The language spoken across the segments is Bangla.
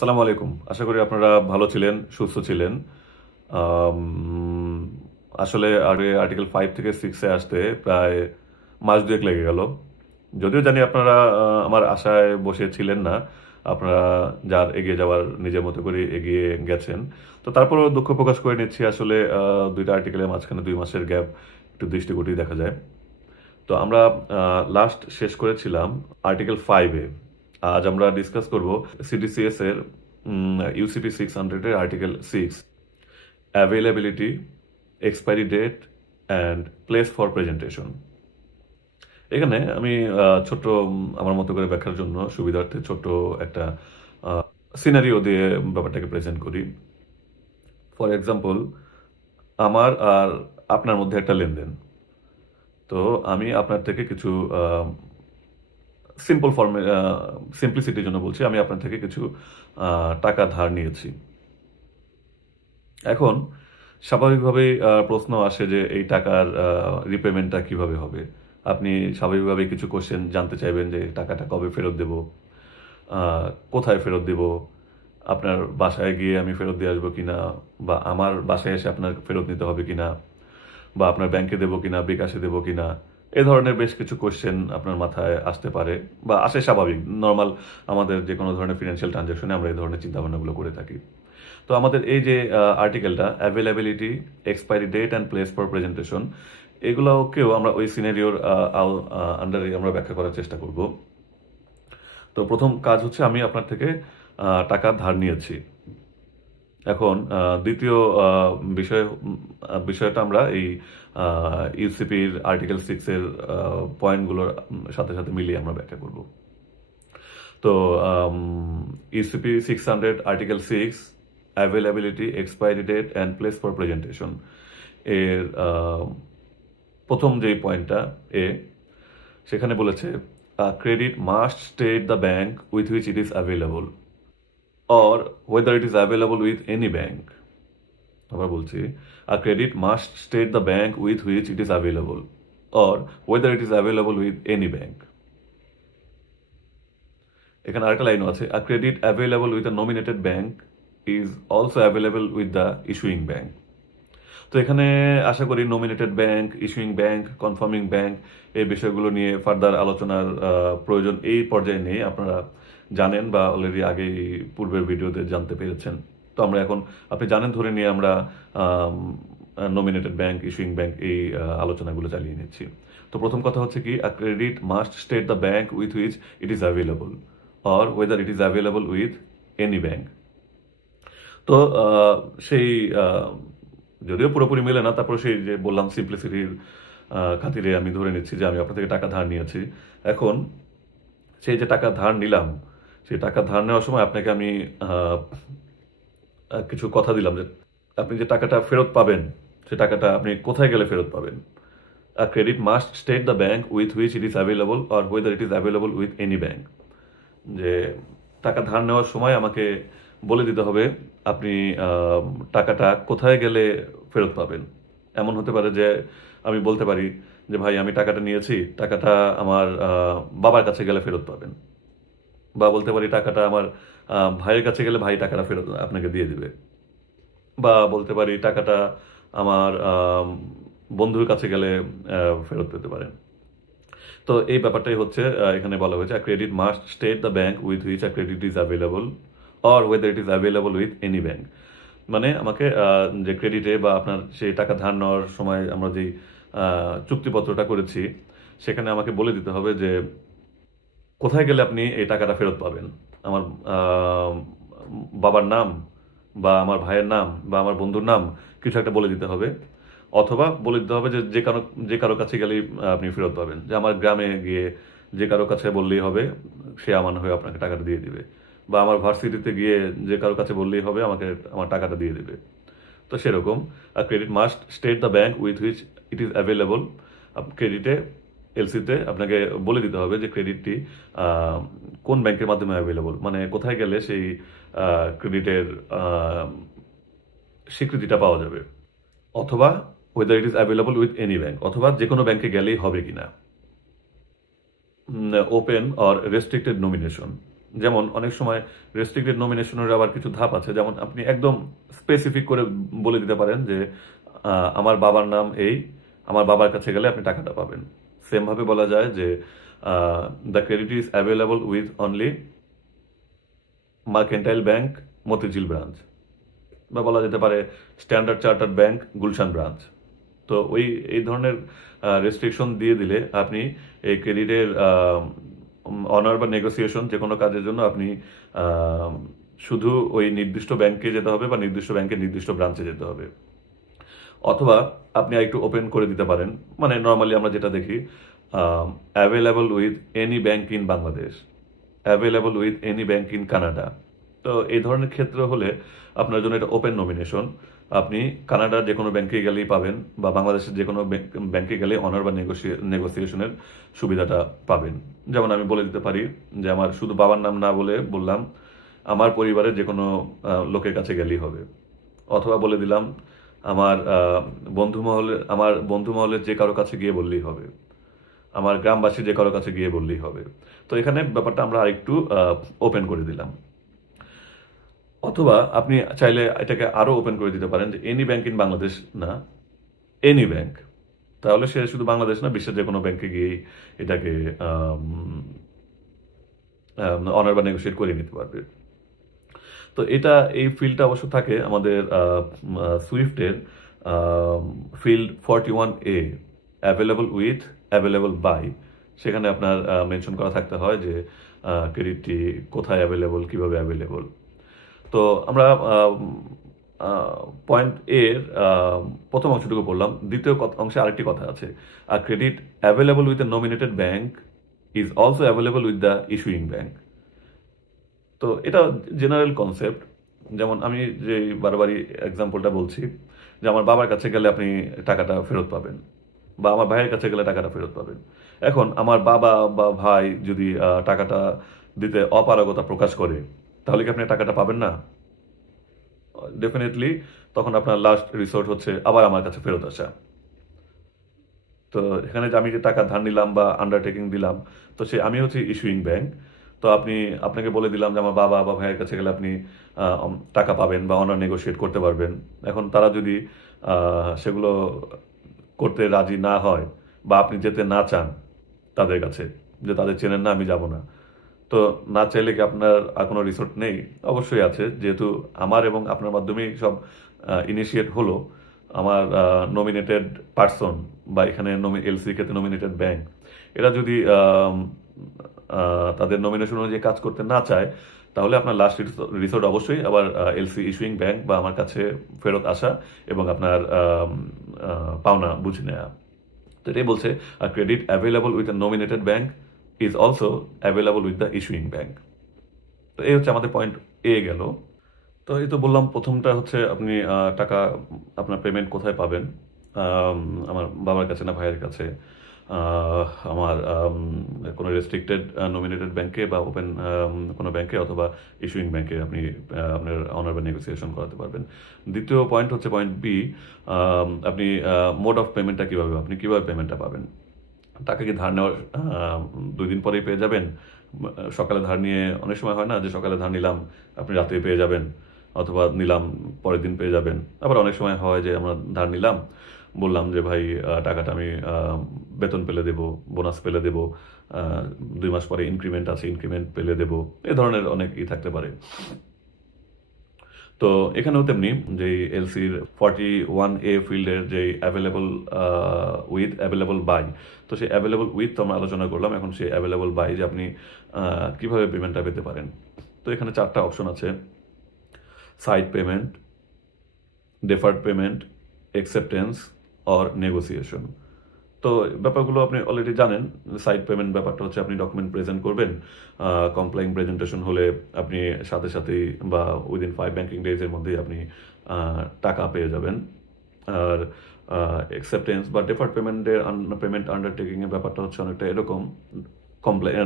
আসসালামু আলাইকুম। আশা করি আপনারা ভালো ছিলেন, সুস্থ ছিলেন। আম আসলে আগে আর্টিকেল 5 থেকে 6 এ আসতে প্রায় মাস ২ এক লেগে গেল। যদিও জানি আপনারা আমার আশায় বসে ছিলেন না। আপনারা যার এগিয়ে যাওয়ার নিজের মতো করে এগিয়ে গেছেন। তো তারপরেও দুঃখ প্রকাশ করে নিচ্ছি আসলে ২ টা আর্টিকেলের মাঝখানে ২ মাসের গ্যাপ একটু দৃষ্টিকটুই দেখা যায়। তো আমরা লাস্ট শেষ করেছিলাম আর্টিকেল 5 এ। আজ আমরা ডিসকাস করব সিডিসিএস এর ইউসিপি 600 এর article 6 availability, expiry date and place for presentation. এখানে আমি ছোট্ট আমার মতো করে ব্যাখ্যার জন্য সুবিধার্থে ছোট্ট একটা সিনারিও দিয়ে ব্যাপারটাকে প্রেজেন্ট করি। ফর এক্সাম্পল, আমার আর আপনার মধ্যে একটা লেনদেন। তো আমি আপনার থেকে কিছু সিম্পল ফর্মে সিম্পলিসিটির জন্য বলছি, আমি আপনার থেকে কিছু টাকা ধার নিয়েছি। এখন স্বাভাবিকভাবেই প্রশ্ন আসে যে এই টাকার রিপেমেন্টটা কিভাবে হবে। আপনি স্বাভাবিকভাবেই কিছু কোশ্চেন জানতে চাইবেন যে টাকাটা কবে ফেরত দেব, কোথায় ফেরত দেব, আপনার বাসায় গিয়ে আমি ফেরত দিয়ে আসবো কিনা, বা আমার বাসায় এসে আপনার ফেরত নিতে হবে কিনা, বা আপনার ব্যাংকে দেবো কিনা, বিকাশে দেবো কিনা। এ ধরনের বেশ কিছু কোশ্চেন আপনার মাথায় আসতে পারে বা আসে, স্বাভাবিক, নর্মাল। আমাদের যে কোনো ধরনের ফিনান্সিয়াল ট্রানজাকশনে আমরা এই ধরনের চিন্তাভাবনাগুলো করে থাকি। তো আমাদের এই যে আর্টিকেলটা availability, expiry date and place for presentation, এগুলোকেও আমরা ওই সিনারিওর আন্ডারে আমরা ব্যাখ্যা করার চেষ্টা করব। তো প্রথম কাজ হচ্ছে আমি আপনার থেকে টাকা ধার নিয়েছি। এখন দ্বিতীয় বিষয়টা আমরা এই ইউসিপির আর্টিকেল 6 এর পয়েন্টগুলোর সাথে সাথে মিলিয়ে আমরা ব্যাখ্যা করব। তো UCP 600 article 6 availability, expiry date and place for presentation এর প্রথম যেই পয়েন্টটা সেখানে বলেছে credit must state the bank with which it is available or whether it is available with any bank. আবার বলছি, a credit must state the bank with which it is available or whether it is available with any bank. এখানে আরেকটা লাইন আছে, a credit available with a nominated bank is also available with the issuing bank. তো এখানে আশা করি nominated bank, issuing bank, confirming bank, এই বিষয়গুলো নিয়ে ফার্দার আলোচনার প্রয়োজন এই পর্যায়ে নেই। আপনারা জানেন বা অলরেডি আগেই পূর্বের ভিডিওতে জানতে পেরেছেন। তো আমরা এখন, আপনি জানেন ধরে নিয়ে আমরা নমিনেটেড ব্যাংক, ইস্যুইং ব্যাংক এই আলোচনাগুলো চালিয়ে নিচ্ছি। তো প্রথম কথা হচ্ছে কি, a credit must state the bank with which it is available or whether it is available with any bank. তো সেই যদিও পুরোপুরি মেলে না, তারপর সেই যে বললাম সিম্পলিসিটির খাতিরে আমি ধরে নিচ্ছি যে আমি আপনার থেকে টাকা ধার নিয়েছি। এখন সেই যে টাকা ধার নিলাম, সেই টাকা ধার নেওয়ার সময় আপনাকে আমি কিছু কথা দিলাম যে আপনি যে টাকাটা ফেরত পাবেন, সে টাকাটা আপনি কোথায় গেলে ফেরত পাবেন। A credit must state the bank with which it is available or whether it is available with any bank. যে টাকা ধার নেওয়ার সময় আমাকে বলে দিতে হবে আপনি টাকাটা কোথায় গেলে ফেরত পাবেন। এমন হতে পারে যে আমি বলতে পারি যে ভাই আমি টাকাটা নিয়েছি, টাকাটা আমার বাবার কাছে গেলে ফেরত পাবেন। বা বলতে পারি টাকাটা আমার ভাইয়ের কাছে গেলে ভাই টাকাটা ফেরত আপনাকে দিয়ে দিবে। বা বলতে পারি টাকাটা আমার বন্ধুর কাছে গেলে ফেরত পেতে পারেন। তো এই ব্যাপারটাই হচ্ছে এখানে বলা হয়েছে, credit must state the bank with which a credit is available or whether it is available with any bank. মানে আমাকে যে ক্রেডিটে বা আপনার সেই টাকা ধার নেওয়ার সময় আমরা যেই চুক্তিপত্রটা করেছি, সেখানে আমাকে বলে দিতে হবে যে কোথায় গেলে আপনি এই টাকাটা ফেরত পাবেন। আমার বাবার নাম বা আমার ভাইয়ের নাম বা আমার বন্ধুর নাম কিছু একটা বলে দিতে হবে। অথবা বলে দিতে হবে যে যে কারো কাছে গেলেই আপনি ফেরত পাবেন। যে আমার গ্রামে গিয়ে যে কারো কাছে বললেই হবে, সে আমার হয়ে আপনাকে টাকাটা দিয়ে দিবে। বা আমার ভার্সিটিতে গিয়ে যে কারো কাছে বললেই হবে, আমাকে আমার টাকাটা দিয়ে দিবে। তো সেরকম credit must state the bank with which it is available. ক্রেডিটে এলসিতে আপনাকে বলে দিতে হবে যে ক্রেডিটটি কোন ব্যাংকের মাধ্যমে অ্যাভেলেবল, মানে কোথায় গেলে সেই ক্রেডিটের স্বীকৃতিটা পাওয়া যাবে। অথবা whether it is available with any bank, অথবা যে কোনো ব্যাংকে গেলেই হবে কিনা। ওপেন অর রেস্ট্রিক্টেড নমিনেশন, যেমন অনেক সময় রেস্ট্রিক্টেড নমিনেশনের আবার কিছু ধাপ আছে, যেমন আপনি একদম স্পেসিফিক করে বলে দিতে পারেন যে আমার বাবার নাম এই, আমার বাবার কাছে গেলে আপনি টাকাটা পাবেন। সেমভাবে বলা যায় যে the credit is available with only mercantile bank Motijheel branch, বা বলা যেতে পারে standard chartered bank Gulshan branch. তো এই ধরনের রেস্ট্রিকশন দিয়ে দিলে আপনি এই ক্রেডিটের অনার বা নেগোসিয়েশন যে কোনো কাজের জন্য আপনি শুধু ওই নির্দিষ্ট ব্যাংকে যেতে হবে বা নির্দিষ্ট ব্যাংকের নির্দিষ্ট ব্রাঞ্চে যেতে হবে। অথবা আপনি একটু ওপেন করে দিতে পারেন, মানে নর্মালি আমরা যেটা দেখি available with any bank in Bangladesh, available with any bank in Canada. তো এই ধরনের ক্ষেত্র হলে আপনার জন্য এটা ওপেন নমিনেশন, আপনি কানাডার যে কোনো ব্যাংকে গেলেই পাবেন, বা বাংলাদেশের যে কোনো ব্যাংকে গেলে অনার বা নেগোসিয়েশনের সুবিধাটা পাবেন। যেমন আমি বলে দিতে পারি যে আমার শুধু বাবার নাম না বলে বললাম আমার পরিবারের যে কোনো লোকের কাছে গেলেই হবে। অথবা বলে দিলাম আমার বন্ধু মহলের যে কারো কাছে গিয়ে বললেই হবে, আমার গ্রামবাসী যে কারো কাছে গিয়ে বললেই হবে। তো এখানে ব্যাপারটা আমরা আরেকটু ওপেন করে দিলাম। অথবা আপনি চাইলে এটাকে আরো ওপেন করে দিতে পারেন যে এনি ব্যাংক ইন বাংলাদেশ না, এনি ব্যাংক। তাহলে সে শুধু বাংলাদেশ না, বিশ্বের যে কোনো ব্যাংকে গিয়েই এটাকে অনার বা নেগোশিয়েট করে নিতে পারবে। তো এই ফিল্ডটা অবশ্য থাকে আমাদের সুইফটের field 41A, available with available by. সেখানে আপনার মেনশন করা থাকতে হয় যে ক্রেডিটটি কোথায় অ্যাভেলেবল, কিভাবে অ্যাভেলেবল। তো আমরা পয়েন্ট এর প্রথম অংশটুকু পড়লাম। দ্বিতীয় অংশে আরেকটি কথা আছে, আর credit available with the nominated bank is also available with the issuing bank. তো এটা জেনারেল কনসেপ্ট। যেমন আমি যে বারবারই এক্সাম্পলটা বলছি যে আমার বাবার কাছে গেলে আপনি টাকাটা ফেরত পাবেন, বা আমার ভাইয়ের কাছে গেলে টাকাটা ফেরত পাবেন। এখন আমার বাবা বা ভাই যদি টাকাটা দিতে অপারগতা প্রকাশ করে, তাহলে কি আপনি টাকাটা পাবেন না? ডেফিনেটলি তখন আপনার লাস্ট রিসোর্ট হচ্ছে আবার আমার কাছে ফেরত আসা। তো এখানে যে আমি যে টাকা ধার নিলাম বা আন্ডারটেকিং দিলাম, তো আমি হচ্ছে ইস্যুইং ব্যাংক। তো আপনাকে বলে দিলাম যে আমার বাবা বা ভাইয়ের কাছে গেলে আপনি টাকা পাবেন বা অনার নেগোশিয়েট করতে পারবেন। এখন তারা যদি সেগুলো করতে রাজি না হয়, বা আপনি যেতে না চান তাদের কাছে, যে তাদের চেনেন না, আমি যাব না, তো না চাইলে কি আপনার আর কোনো রিসোর্ট নেই? অবশ্যই আছে, যেহেতু আমার এবং আপনার মাধ্যমেই সব ইনিশিয়েট হলো। আমার নমিনেটেড পার্সন বা এখানে এলসির ক্ষেত্রে নমিনেটেড ব্যাংক, এরা যদি তাদের নমিনেশন অনুযায়ী কাজ করতে না চায়, তাহলে আপনার লাস্ট রিসোর্ট অবশ্যই আবার এলসি ইস্যুইং ব্যাংক বা আমার কাছে ফেরত আসা এবং আপনার পাওনা বুঝে নেওয়া। তো এটাই বলছে credit available with a nominated bank is also available with the issuing bank. তো এই হচ্ছে আমাদের পয়েন্ট এ গেল। তো এই তো বললাম, প্রথমটা হচ্ছে আপনি টাকা আপনার পেমেন্ট কোথায় পাবেন, আমার বাবার কাছে না ভাইয়ের কাছে, আমার কোনো রেস্ট্রিক্টেড নমিনেটেড ব্যাংকে বা ওপেন কোনো ব্যাংকে অথবা ইস্যুইং ব্যাংকে আপনি আপনার অনার বা নেগোসিয়েশন করাতে পারবেন। দ্বিতীয় পয়েন্ট হচ্ছে পয়েন্ট বি, আপনি মোড অফ পেমেন্টটা কীভাবে, আপনি কীভাবে পেমেন্টটা পাবেন। টাকা কি ধার নেওয়ার 2 দিন পরেই পেয়ে যাবেন? সকালে ধার নিয়ে অনেক সময় হয় না যে সকালে ধার নিলাম, আপনি রাতে পেয়ে যাবেন, অথবা নিলাম পরের দিন পেয়ে যাবেন। আবার অনেক সময় হয় যে আমরা ধার নিলাম, বললাম যে ভাই টাকাটা আমি বেতন পেলে দেবো, বোনাস পেলে দেবো, 2 মাস পরে ইনক্রিমেন্ট আছে, ইনক্রিমেন্ট পেলে দেবো, এ ধরনের অনেক থাকতে পারে। তো এখানেও তেমনি যে এলসির 41A ফিল্ডের যে অ্যাভেলেবল উইথ অ্যাভেলেবল বাই, তো সেই অ্যাভেলেবল উইথ আমরা আলোচনা করলাম। এখন সেই অ্যাভেলেবল বাই যে আপনি কিভাবে পেমেন্টটা পেতে পারেন। তো এখানে 4টা অপশন আছে: side payment, deferred payment, acceptance or negotiation. তো ব্যাপারগুলো আপনি অলরেডি জানেন। সাইড পেমেন্ট ব্যাপারটা হচ্ছে আপনি ডকুমেন্ট প্রেজেন্ট করবেন, কমপ্লাইং প্রেজেন্টেশন হলে আপনি সাথে সাথেই বা উইদিন 5 ব্যাংকিং ডেজের মধ্যেই আপনি টাকা পেয়ে যাবেন। আর অ্যাকসেপ্টেন্স বা ডেফার্ড পেমেন্ট আন্ডারটেকিংয়ের ব্যাপারটা হচ্ছে অনেকটা এরকম,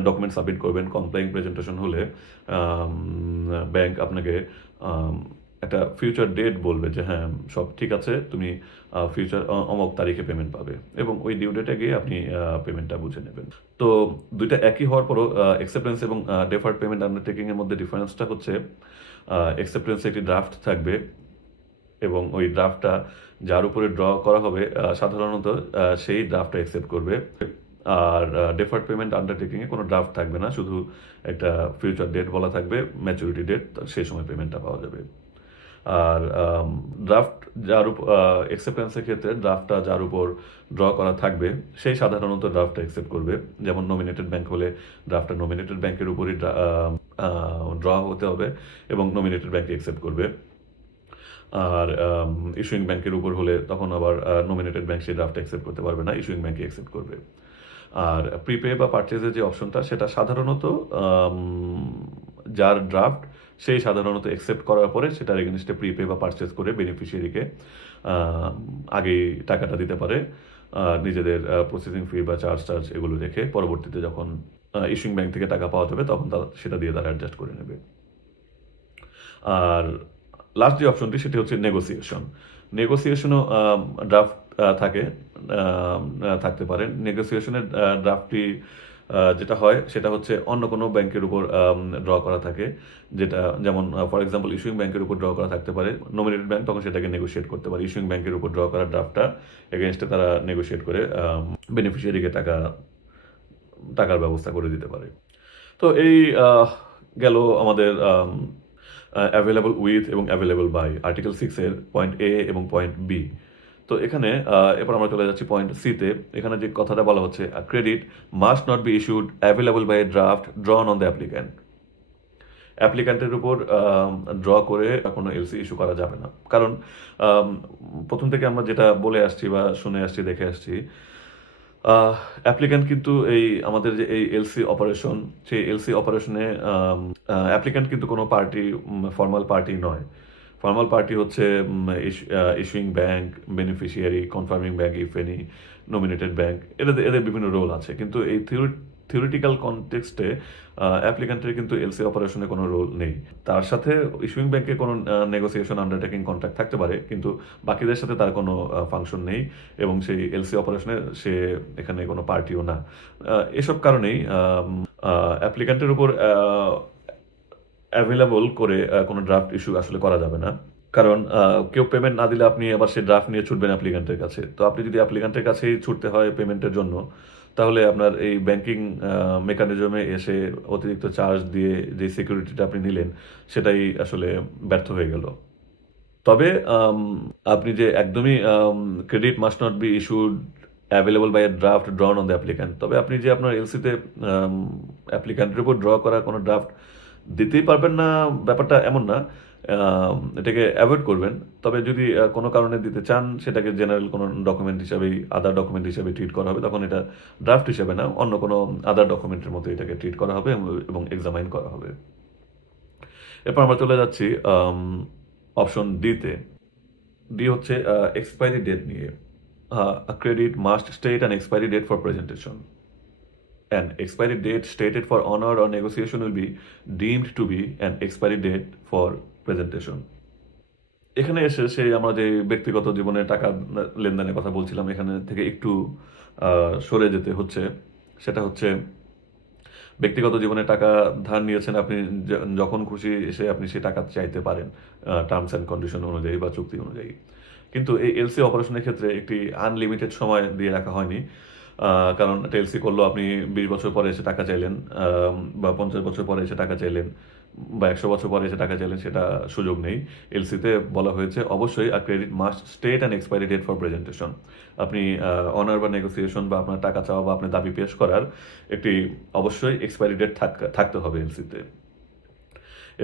ডকুমেন্ট সাবমিট করবেন, কমপ্লাইং প্রেজেন্টেশন হলে ব্যাংক আপনাকে একটা ফিউচার ডেট বলবে যে হ্যাঁ সব ঠিক আছে, তুমি ফিউচার অমুক তারিখে পেমেন্ট পাবে, এবং ওই ডিউ ডেটে গিয়ে আপনি পেমেন্টটা বুঝে নেবেন। তো দুইটা একই হওয়ার পরও অ্যাকসেপ্টেন্স এবং ডেফার্ড পেমেন্ট আন্ডারটেকিং এর মধ্যে ডিফারেন্সটা হচ্ছে অ্যাকসেপ্টেন্সে একটি ড্রাফট থাকবে, এবং ওই ড্রাফটটা যার উপরে ড্র করা হবে সাধারণত সেই ড্রাফটটা অ্যাকসেপ্ট করবে। আর ডেফার্ড পেমেন্ট আন্ডারটেকিংয়ে কোনো ড্রাফট থাকবে না, শুধু একটা ফিউচার ডেট বলা থাকবে, ম্যাচুরিটি ডেট, সেই সময় পেমেন্টটা পাওয়া যাবে। আর ড্রাফট যার উপর অ্যাকসেপ্টেন্সের ক্ষেত্রে ড্রাফটটা যার উপর ড্র করা থাকবে সেই সাধারণত ড্রাফটটা অ্যাকসেপ্ট করবে। যেমন নমিনেটেড ব্যাংক হলে ড্রাফটটা নমিনেটেড ব্যাংকের উপরই ড্র হতে হবে এবং নমিনেটেড ব্যাংকে অ্যাকসেপ্ট করবে। আর ইস্যুইং ব্যাংকের উপর হলে তখন আবার নমিনেটেড ব্যাংক সেই ড্রাফট অ্যাকসেপ্ট করতে পারবে না, ইস্যুইং ব্যাংকে অ্যাকসেপ্ট করবে। আর প্রিপে বা পারচেজের যে অপশনটা, সেটা সাধারণত যার ড্রাফট সেই সাধারণত অ্যাকসেপ্ট করার পরে সেটার এগেনস্টে প্রিপে বা পারচেজ করে বেনিফিশিয়ারিকে আগেই টাকাটা দিতে পারে, নিজেদের প্রসেসিং ফি বা চার্জ এগুলো রেখে পরবর্তীতে যখন ইস্যুইং ব্যাংক থেকে টাকা পাওয়া যাবে তখন সেটা দিয়ে তারা অ্যাডজাস্ট করে নেবে। আর লাস্ট যে অপশনটি সেটি হচ্ছে নেগোসিয়েশন। নেগোসিয়েশনও ড্রাফট থাকতে পারে। নেগোসিয়েশনের ড্রাফটটি যেটা হয় সেটা হচ্ছে অন্য কোনো ব্যাংকের উপর ড্র করা থাকে, যেটা যেমন ফর এক্সাম্পল ইস্যুইং ব্যাংকের উপর ড্র করা থাকতে পারে নমিনেটেড ব্যাংক, তখন সেটাকে নেগোশিয়েট করতে পারে। ইস্যুইং ব্যাংকের উপর ড্র করা ড্রাফটটা এগেনস্টে তারা নেগোশিয়েট করে বেনিফিশিয়ারিকে টাকার ব্যবস্থা করে দিতে পারে। তো এই গেল আমাদের অ্যাভেলেবল উইথ এবং অ্যাভেলেবল বাই, আর্টিকেল 6 এর পয়েন্ট এ এবং পয়েন্ট বি। তো এখানে এরপর আমরা চলে যাচ্ছি পয়েন্ট সিতে। এখানে যে কথাটা বলা হচ্ছে, credit must not be issued available by a draft drawn on the applicant. অ্যাপ্লিক্যান্টের উপর ড্র করে কোনো এলসি ইস্যু করা যাবে না। কারণ প্রথম থেকে আমরা যেটা বলে আসছি বা শুনে আসছি, দেখে আসছি, অ্যাপ্লিক্যান্ট কিন্তু আমাদের যে এই এলসি অপারেশন, সেই এলসি অপারেশনে অ্যাপ্লিক্যান্ট কিন্তু কোনো পার্টি, ফর্মাল পার্টি নয়। ফর্মাল পার্টি হচ্ছে issuing bank, beneficiary, confirming bank if any, nominated bank, এদের বিভিন্ন রোল আছে। কিন্তু এই থিওরিটিক্যাল কনটেক্সটে অ্যাপ্লিক্যান্টের কিন্তু এলসি অপারেশনে কোনো রোল নেই। তার সাথে ইস্যুইং ব্যাংকে কোনো নেগোসিয়েশন আন্ডারটেকিং কন্ট্রাক্ট থাকতে পারে, কিন্তু বাকিদের সাথে তার কোনো ফাংশন নেই, এবং সেই এলসি অপারেশনে সে এখানে কোনো পার্টিও না। এসব কারণেই অ্যাপ্লিক্যান্টের উপর অ্যাভেলেবল করে কোনো ড্রাফট ইস্যু আসলে করা যাবে না। কারণ কেউ পেমেন্ট না দিলে আপনি আবার সেই ড্রাফট নিয়ে ছুটবেন অ্যাপ্লিক্যান্টের কাছে। তো আপনি যদি অ্যাপ্লিক্যান্টের কাছেই ছুটতে হয় পেমেন্টের জন্য, তাহলে আপনার এই ব্যাংকিং মেকানিজমে এসে অতিরিক্ত চার্জ দিয়ে যে সিকিউরিটিটা আপনি নিলেন সেটাই আসলে ব্যর্থ হয়ে গেল। তবে আপনি যে একদমই credit must not be issued available by a draft drawn on the applicant, তবে আপনি যে আপনার এলসিতে অ্যাপ্লিক্যান্টের উপর ড্র করা কোনো ড্রাফট দিতেই পারবেন না ব্যাপারটা এমন না, এটাকে অ্যাভয়েড করবেন। তবে যদি কোনো কারণে দিতে চান, সেটাকে জেনারেল কোনো ডকুমেন্ট হিসাবেই, আদার ডকুমেন্ট হিসাবে ট্রিট করা হবে, তখন এটা ড্রাফট হিসেবে না, অন্য কোনো আদার ডকুমেন্টের মতো এটাকে ট্রিট করা হবে এবং এক্সামাইন করা হবে। এরপর আমরা চলে যাচ্ছি অপশন ডিতে। ডি হচ্ছে এক্সপায়ারি ডেট নিয়ে। Credit must state an expiry date for presentation. An expiry date stated for honor or negotiation will be deemed to be an expiry date for presentation. এখানে এসে সেই আমরা যে ব্যক্তিগত জীবনে টাকা লেনদেনের কথা বলছিলাম, এখানে থেকে একটু সরে যেতে হচ্ছে। সেটা হচ্ছে, ব্যক্তিগত জীবনে টাকা ধার নিয়েছেন, আপনি যখন খুশি এসে আপনি সেই টাকা চাইতে পারেন টার্মস অ্যান্ড কন্ডিশন অনুযায়ী বা চুক্তি অনুযায়ী। কিন্তু এই এলসি অপারেশনের ক্ষেত্রে একটি আনলিমিটেড সময় দিয়ে রাখা হয়নি। কারণ একটা এলসি করলো, আপনি 20 বছর পরে এসে টাকা চাইলেন, বা 50 বছর পরে এসে টাকা চাইলেন, বা 100 বছর পরে এসে টাকা চাইলেন, সেটা সুযোগ নেই। এলসিতে বলা হয়েছে অবশ্যই credit must state an expiry date for presentation. আপনি অনার বা নেগোসিয়েশন বা আপনার টাকা চাওয়া বা আপনার দাবি পেশ করার একটি অবশ্যই এক্সপায়ারি ডেট থাকতে হবে এলসিতে,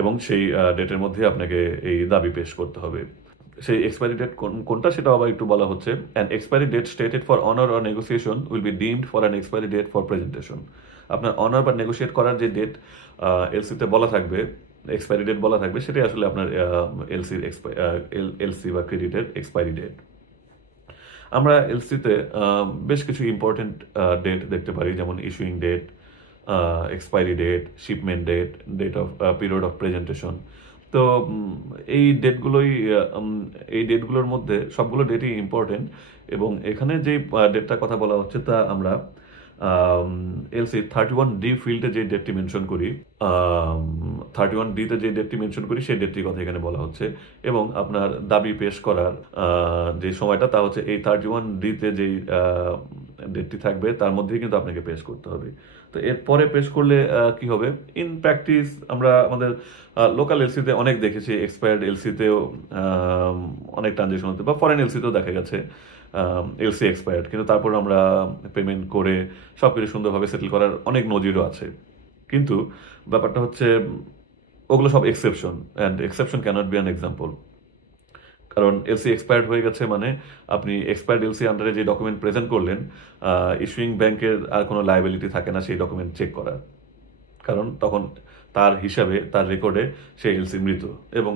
এবং সেই ডেটের মধ্যে আপনাকে এই দাবি পেশ করতে হবে। সেই এক্সপায়ারি ডেট কোনটা সেটা আবার একটু বলা হচ্ছে, an expiry date stated for honour or negotiation will be deemed for an expiry date for presentation. আপনার অনার বা নেগোসিয়েট করার যে ডেট এলসিতে বলা থাকবে, এক্সপায়ারি ডেট বলা থাকবে, সেটাই আসলে আপনার এলসি বা ক্রেডিটের এক্সপায়ারি ডেট। আমরা এলসিতে বেশ কিছু ইম্পর্টেন্ট ডেট দেখতে পারি, যেমন issuing date, expiry date, shipment date, date of period of presentation. তো এই ডেটগুলোই এই ডেটগুলোর মধ্যে সবগুলো ডেটই ইম্পর্টেন্ট, এবং এখানে যে ডেটটার কথা বলা হচ্ছে তা আমরা এলসি 31D ফিল্ডে যে ডেটটি মেনশন করি, 31D তে যে ডেটটি মেনশন করি সেই ডেটটির কথা এখানে বলা হচ্ছে। এবং আপনার দাবি পেশ করার যে সময়টা তা হচ্ছে এই 31D তে যেই ডেটটি থাকবে তার মধ্যেই কিন্তু আপনাকে পেশ করতে হবে। তো এরপরে পেশ করলে কি হবে, ইন প্র্যাকটিস আমরা আমাদের লোকাল এলসিতে অনেক দেখেছি, এক্সপায়ার্ড এলসিতেও অনেক ট্রানজেকশন হতে, বা ফরেন এলসিতেও দেখা গেছে এলসি এক্সপায়ার্ড, কিন্তু তারপর আমরা পেমেন্ট করে সব কিছু সুন্দরভাবে সেটেল করার অনেক নজিরও আছে। কিন্তু ব্যাপারটা হচ্ছে ওগুলো সব exception, and exception cannot be an example. কারণ এলসি এক্সপায়ার্ড হয়ে গেছে মানে আপনি এক্সপায়ার্ড এলসি আন্ডারে যে ডকুমেন্ট প্রেজেন্ট করলেন, ইস্যুইং ব্যাংকের আর কোনো লায়াবিলিটি থাকে না সেই ডকুমেন্ট চেক করার, কারণ তখন তার হিসাবে তার রেকর্ডে সে এলসি মৃত, এবং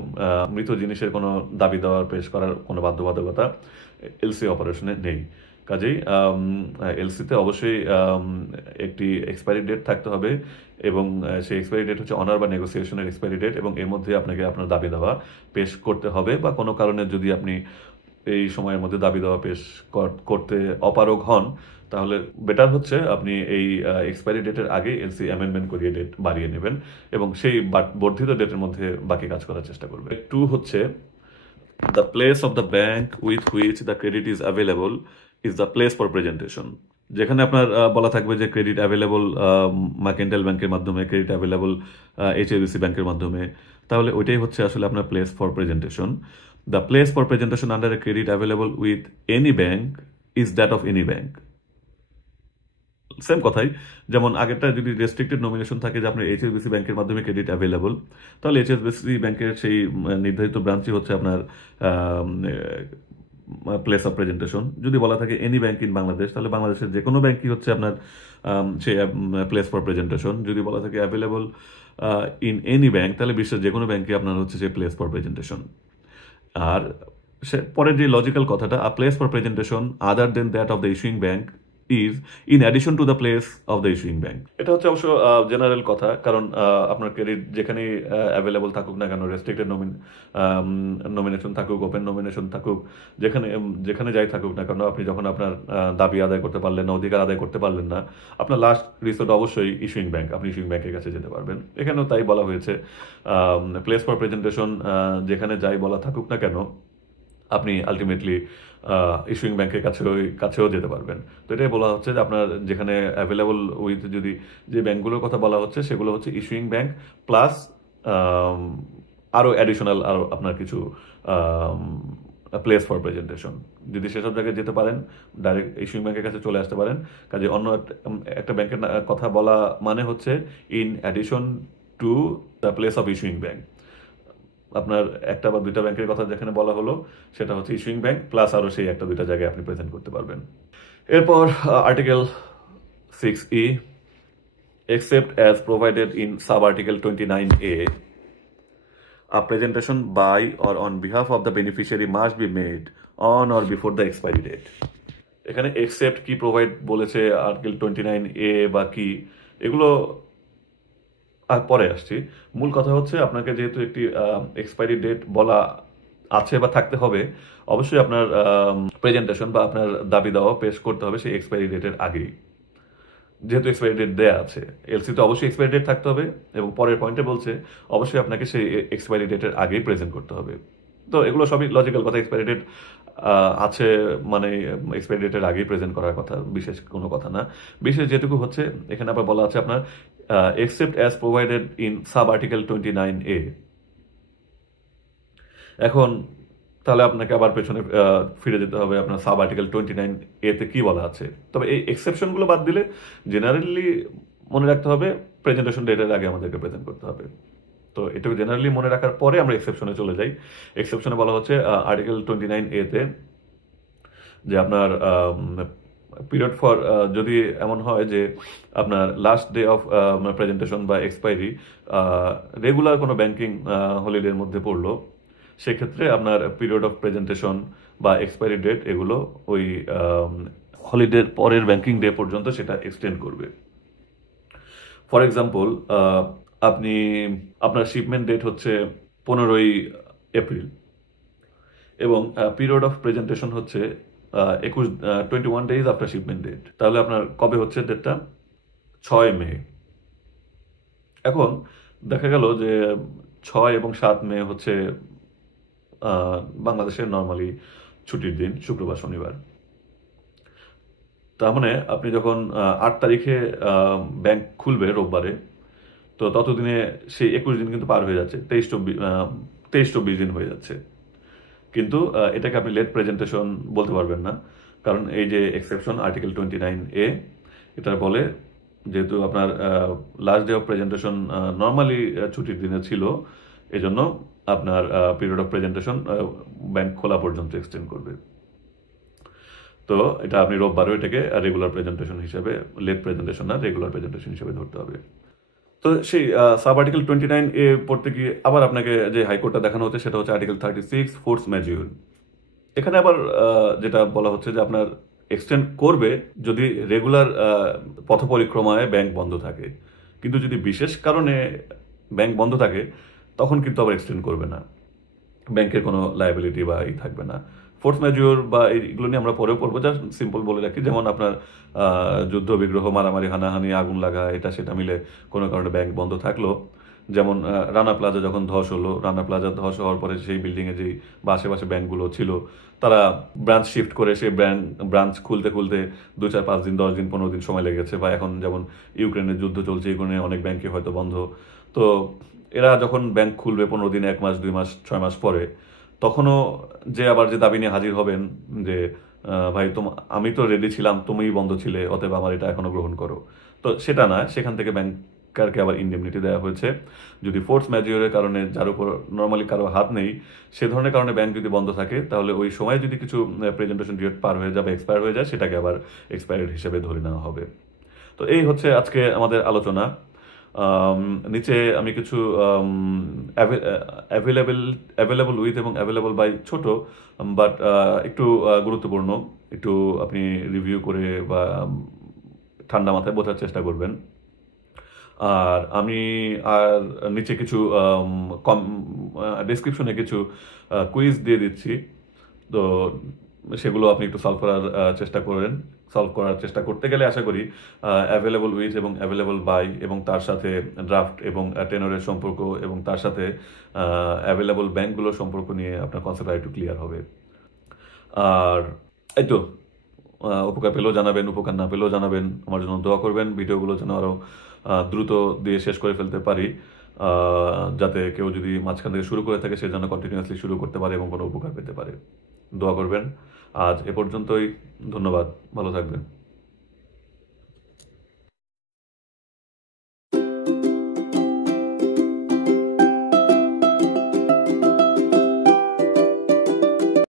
মৃত জিনিসের কোনো দাবি দেওয়ার পেশ করার কোনো বাধ্যবাধকতা এলসি অপারেশনে নেই। কাজেই এলসিতে অবশ্যই একটি এক্সপায়ারি ডেট থাকতে হবে, এবং সেই এক্সপায়ারি ডেট হচ্ছে অনার বা নেগোসিয়েশনের এক্সপায়ারি ডেট, এবং এর মধ্যে আপনাকে আপনার দাবি দেওয়া পেশ করতে হবে, বা কোনো কারণে যদি আপনি এই সময়ের মধ্যে দাবি দেওয়া পেশ করতে অপারগ হন, তাহলে বেটার হচ্ছে আপনি এই এক্সপায়ারি ডেটের আগে এলসি অ্যামেন্ডমেন্ট করিয়ে ডেট বাড়িয়ে নেবেন, এবং সেই বর্ধিত ডেটের মধ্যে বাকি কাজ করার চেষ্টা করবেন। 2 হচ্ছে the place of the bank with which the credit is available is the place for presentation। যেখানে আপনার বলা থাকবে যে ক্রেডিট অ্যাভেলেবল মার্কেন্টাইল ব্যাংকের মাধ্যমে, ক্রেডিট অ্যাভেলেবল এইচএসবিসি ব্যাংকের মাধ্যমে, তাহলে ওইটাই হচ্ছে আসলে আপনার place for presentation. The place for presentation under A credit available with any bank is that of any bank. Same কথাই, যেমন আগেরটা যদি রেস্ট্রিক্টেড নমিনেশন থাকে যে আপনার এইচএসবিসি ব্যাংকের মাধ্যমে ক্রেডিট অ্যাভেলেবল, তাহলে এইচএসবিসি ব্যাংকের সেই নির্ধারিত ব্রাঞ্চই হচ্ছে আপনার প্লেস অফ প্রেজেন্টেশন। যদি বলা থাকে এনি ব্যাংক ইন বাংলাদেশ, তাহলে বাংলাদেশের যে কোনো ব্যাংকই হচ্ছে আপনার সেই প্লেস ফর প্রেজেন্টেশন। যদি বলা থাকে অ্যাভেলেবল ইন এনি ব্যাংক, তাহলে বিশ্বের যে কোনো ব্যাংকই আপনার হচ্ছে সেই প্লেস ফর প্রেজেন্টেশন। আর সে পরের যে লজিক্যাল কথাটা, a place for presentation other than that of the issuing bank is in addition to the place of the issuing bank. এটা হচ্ছে অবশ্য জেনারেল কথা, কারণ আপনার ক্রেডিট যেখানেই অ্যাভেলেবল থাকুক না কেন, রেস্ট্রিক্টেড নমিনেশন থাকুক, ওপেন নমিনেশন থাকুক, যেখানে যাই থাকুক না কেন, আপনি যখন আপনার দাবি আদায় করতে পারলেন না, অধিকার আদায় করতে পারলেন না, আপনার লাস্ট রিসোর্ট অবশ্যই ইস্যুইং ব্যাংক, আপনি ইস্যুইং ব্যাংকের কাছে যেতে পারবেন। এখানেও তাই বলা হয়েছে, প্লেস ফর প্রেজেন্টেশন যেখানে যাই বলা থাকুক না কেন, আপনি আলটিমেটলি ইস্যুইং ব্যাংকের কাছেও যেতে পারবেন। তো এটাই বলা হচ্ছে যে আপনার যেখানে অ্যাভেলেবল উইথ, যদি যে ব্যাংকগুলোর কথা বলা হচ্ছে সেগুলো হচ্ছে ইস্যুইং ব্যাংক প্লাস আরও অ্যাডিশনাল আরও আপনার কিছু প্লেস ফর প্রেজেন্টেশন। যদি সেসব জায়গায় যেতে পারেন, ডাইরেক্ট ইস্যুইং ব্যাংকের কাছে চলে আসতে পারেন। কাজে অন্য একটা ব্যাংকের কথা বলা মানে হচ্ছে in addition to the place of issuing bank. আপনার একটা বা দুইটা ব্যাংকের কথা যেখানে বলা হলো সেটা হচ্ছে ইস্যুইং ব্যাংক প্লাস আরও সেই একটা দুইটা জায়গায় আপনি প্রেজেন্ট করতে পারবেন। এরপর article 6E, except as provided in sub-article 29A, a presentation by or on behalf of the beneficiary must be made on or before the expiry date। এখানে এক্সেপ্ট কি প্রোভাইড বলেছে, আর্টিকেল 29A বা কি, এগুলো আর পরে আসছি। মূল কথা হচ্ছে আপনাকে যেহেতু একটি এক্সপায়ারি ডেট বলা আছে বা থাকতে হবে, অবশ্যই আপনার প্রেজেন্টেশন বা আপনার দাবি দেওয়া পেশ করতে হবে সেই এক্সপায়ারি ডেটের আগেই। যেহেতু এক্সপায়ারি ডেট দেওয়া আছে, এলসিতে অবশ্যই এক্সপায়ারি ডেট থাকতে হবে, এবং পরের পয়েন্টে বলছে অবশ্যই আপনাকে সেই এক্সপায়ারি ডেটের আগেই প্রেজেন্ট করতে হবে। তো এগুলো সবই লজিক্যাল কথা, এক্সপায়ারি ডেট আছে মানে এক্সপায়ারি ডেটের আগেই প্রেজেন্ট করার কথা, বিশেষ কোনো কথা না। বিশেষ যেটুকু হচ্ছে এখানে আবার বলা আছে আপনার except as provided in sub article 29A। এখন তাহলে আপনাকে আবার পেছনে ফিরে যেতে হবে, আপনার সাব আর্টিকেল 29A তে কি বলা আছে। তবে এই এক্সেপশনগুলো বাদ দিলে জেনারেলি মনে রাখতে হবে প্রেজেন্টেশন ডেটের আগে আমাদেরকে প্রেজেন্ট করতে হবে। তো এটুকু জেনারেলি মনে রাখার পরে আমরা এক্সেপশনে চলে যাই। এক্সেপশনে বলা হচ্ছে আর্টিকেল 29A তে যে আপনার পিরিয়ড ফর, যদি এমন হয় যে আপনার লাস্ট ডে অফ প্রেজেন্টেশন বা এক্সপায়ারি রেগুলার কোনো ব্যাংকিং হলিডের মধ্যে পড়লো, সেক্ষেত্রে আপনার পিরিয়ড অফ প্রেজেন্টেশন বা এক্সপায়ারি ডেট এগুলো ওই হলিডের পরের ব্যাংকিং ডে পর্যন্ত সেটা এক্সটেন্ড করবে। ফর এক্সাম্পল, আপনি আপনার শিপমেন্ট ডেট হচ্ছে 15ই এপ্রিল, এবং পিরিয়ড অফ প্রেজেন্টেশন হচ্ছে 21 ডেজ আফটার শিপমেন্ট ডেট। তাহলে আপনার কবে হচ্ছে ডেটটা? 6 মে। এখন দেখা গেল যে 6 এবং 7 মে হচ্ছে বাংলাদেশের নর্মালি ছুটির দিন, শুক্রবার শনিবার। তার মানে আপনি যখন 8 তারিখে ব্যাংক খুলবে রোববারে, তো ততদিনে সেই 21 দিন কিন্তু পার হয়ে যাচ্ছে, 23-24 দিন হয়ে যাচ্ছে। কিন্তু এটাকে আপনি লেট প্রেজেন্টেশন বলতে পারবেন না, কারণ এই যে এক্সেপশন আর্টিকেল 29A, এটা বলে যেহেতু আপনার last day of presentation normally ছুটির দিনে ছিল, এজন্য আপনার পিরিয়ড অফ প্রেজেন্টেশন ব্যাংক খোলা পর্যন্ত এক্সটেন্ড করবে। তো এটা আপনি রোববারও এটাকে রেগুলার প্রেজেন্টেশন হিসেবে, লেট প্রেজেন্টেশন না রেগুলার প্রেজেন্টেশন হিসেবে ধরতে হবে। তো সেই সাব আর্টিকেল 29A পড়তে গিয়ে আবার আপনাকে যে হাইকোর্টটা দেখানো হচ্ছে সেটা হচ্ছে আর্টিকেল 36 ফোর্স ম্যাজিউর। এখানে আবার যেটা বলা হচ্ছে যে আপনার এক্সটেন্ড করবে যদি রেগুলার পথ পরিক্রমায় ব্যাংক বন্ধ থাকে, কিন্তু যদি বিশেষ কারণে ব্যাংক বন্ধ থাকে তখন কিন্তু আবার এক্সটেন্ড করবে না, ব্যাংকের কোনো লায়াবিলিটি বা এই থাকবে না। ফোর্স ম্যাজিওর বা এইগুলো নিয়ে আমরা পরেও পড়বো, জাস্ট সিম্পল বলে রাখি, যেমন আপনার যুদ্ধ বিগ্রহ, মারামারি, হানাহানি, আগুন লাগা, এটা সেটা মিলে কোনো কারণে ব্যাংক বন্ধ থাকলো। যেমন রানা প্লাজা যখন ধস হলো, রানা প্লাজা ধস হওয়ার পরে সেই বিল্ডিংয়ে যেই বা আশেপাশে ব্যাংকগুলো ছিল তারা ব্রাঞ্চ শিফট করে সেই ব্রাঞ্চ খুলতে খুলতে 2, 4, 5 দিন, 10 দিন, 15 দিন সময় লেগেছে। বা এখন যেমন ইউক্রেনের যুদ্ধ চলছে, ইউক্রেনে অনেক ব্যাংকে হয়তো বন্ধ। তো এরা যখন ব্যাংক খুলবে 15 দিন, 1 মাস, 2 মাস, 6 মাস পরে, তখনও যে আবার যে দাবি নিয়ে হাজির হবেন যে ভাই আমি তো রেডি ছিলাম, তুমিই বন্ধ ছিলে, অতএব আমার এটা এখনো গ্রহণ করো, তো সেটা না। সেখান থেকে ব্যাংকারকে আবার ইনডেমনিটি দেওয়া হয়েছে যদি ফোর্স ম্যাজিওরের কারণে, যার উপর নর্মালি কারো হাত নেই, সে ধরনের কারণে ব্যাংক যদি বন্ধ থাকে, তাহলে ওই সময় যদি কিছু প্রেজেন্টেশন পিরিয়ড পার হয়ে যাবে, এক্সপায়ার হয়ে যায়, সেটাকে আবার এক্সপায়ার্ড হিসেবে ধরে নেওয়া হবে। তো এই হচ্ছে আজকে আমাদের আলোচনা। নিচে আমি কিছু অ্যাভেলেবল উইথ এবং অ্যাভেলেবল বাই ছোট বাট একটু গুরুত্বপূর্ণ, একটু আপনি রিভিউ করে বা ঠান্ডা মাথায় বোঝার চেষ্টা করবেন। আর আমি আর নিচে কিছু ডেসক্রিপশনে কিছু কুইজ দিয়ে দিচ্ছি, তো সেগুলো আপনি একটু সলভ করার চেষ্টা করেন। সলভ করার চেষ্টা করতে গেলে আশা করি অ্যাভেলেবল উইথ এবং অ্যাভেলেবল বাই এবং তার সাথে ড্রাফট এবং টেনরের সম্পর্ক এবং তার সাথে অ্যাভেলেবল ব্যাংকগুলোর সম্পর্ক নিয়ে আপনার কনসেপ্ট আর একটু ক্লিয়ার হবে। আর এই তো, উপকার পেলেও জানাবেন, উপকার না পেলেও জানাবেন, আমার জন্য দোয়া করবেন, ভিডিওগুলো যেন আরও দ্রুত দিয়ে শেষ করে ফেলতে পারি, যাতে কেউ যদি মাঝখান থেকে শুরু করে থাকে সে যেন কন্টিনিউয়াসলি শুরু করতে পারে এবং কোনো উপকার পেতে পারে। দোয়া করবেন। আজ এ পর্যন্তই, ধন্যবাদ, ভালো থাকবেন।